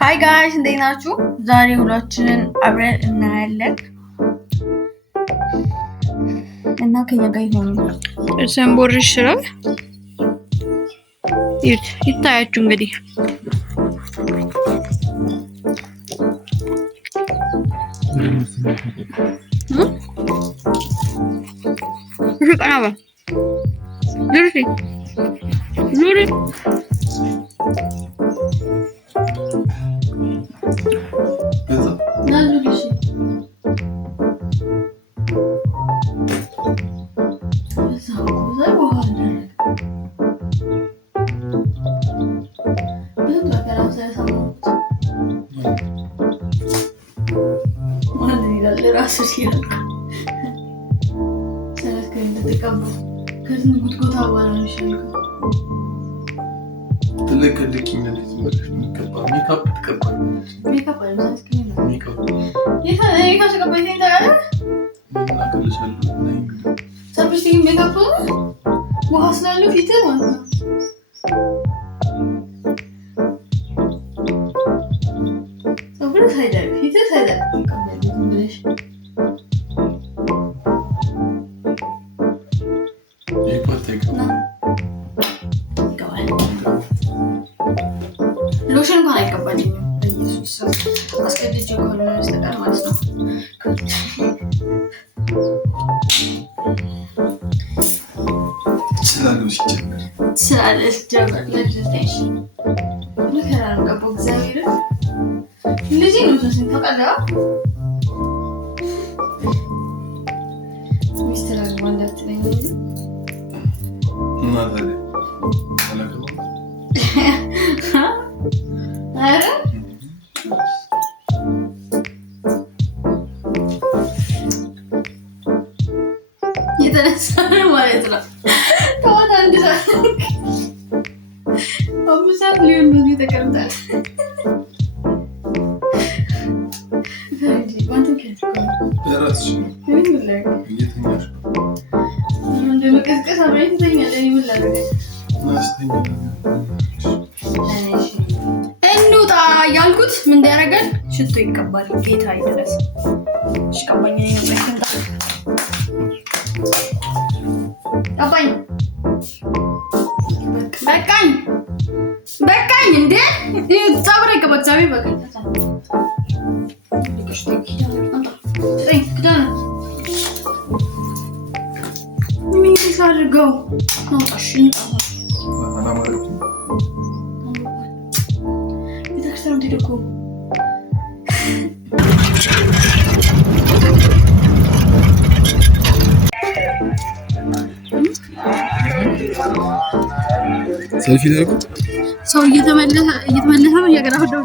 Hi guys, እንዴት ናችሁ? ዛሬ ሁላችንን አብረን እናያለን እና ከኛ ጋር ይሆኑ ሰንቦር ይሽራል ይታያችሁ እንግዲህ ቀናባ ሉሪ ሎሽን እንኳን አይቀባልኝም በኢየሱስ አስከድጄ ከሆነ በስተቀር ማለት ነው። ሲጀመር ለድረሽ ምክራን ቀቦ እግዚአብሔር ልጅ ነው ተስን ተቀላ ሚስተር አግባንዳት ነኝ ማዘለ እንውጣ ያልኩት ምን እንዳያረጋል ሽቶ ይቀባል ጌታ ይድረስ ሽቀባኝ ነው በእንታ ቀባኝ በቃኝ እንዴ ጸብረ ይቀባል ዛሬ በቃኝ አድርገው ነው አሽን ቤተክርስቲያን ትልቁ ሰልፊ ደርኩ ሰው እየተመለሰ ነው ያገራው ደው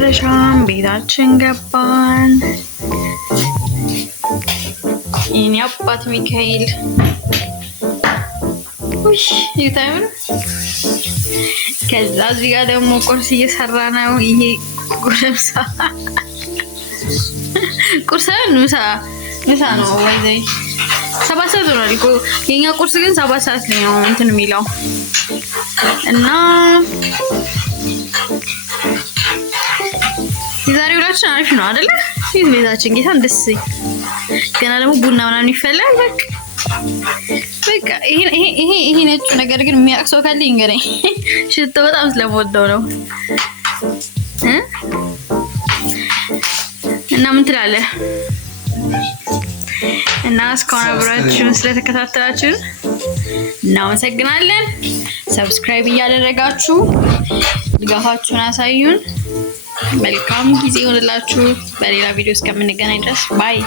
ረሻም ቤታችን ገባን። የኔ አባት ሚካኤል ይታየን። ከዛ እዚህ ጋር ደግሞ ቁርስ እየሰራ ነው። ይሄ ጎረምሳ ቁርስ ምሳ ነው ወይዘይ 7 ሰዓት ሆኗል እኮ የኛ ቁርስ ግን 7 ሰዓት ላይ ነው እንትን የሚለው እና የዛሬ ውላችን አሪፍ ነው አይደለ? ቤታችን ጌታን ደስ ገና ደግሞ ቡና ምናምን ይፈላል። በቃ ይሄ ነጭ ነገር ግን የሚያቅሰው ካለ ይንገረኝ። ሽቶ በጣም ስለምወደው ነው። እና ምን ትላለህ? እና እስካሁን አብራችሁን ስለተከታተላችሁ እናመሰግናለን። ሰብስክራይብ እያደረጋችሁ ድጋፋችሁን አሳዩን። መልካም ጊዜ ይሁንላችሁ። በሌላ ቪዲዮ እስከምንገናኝ ድረስ ባይ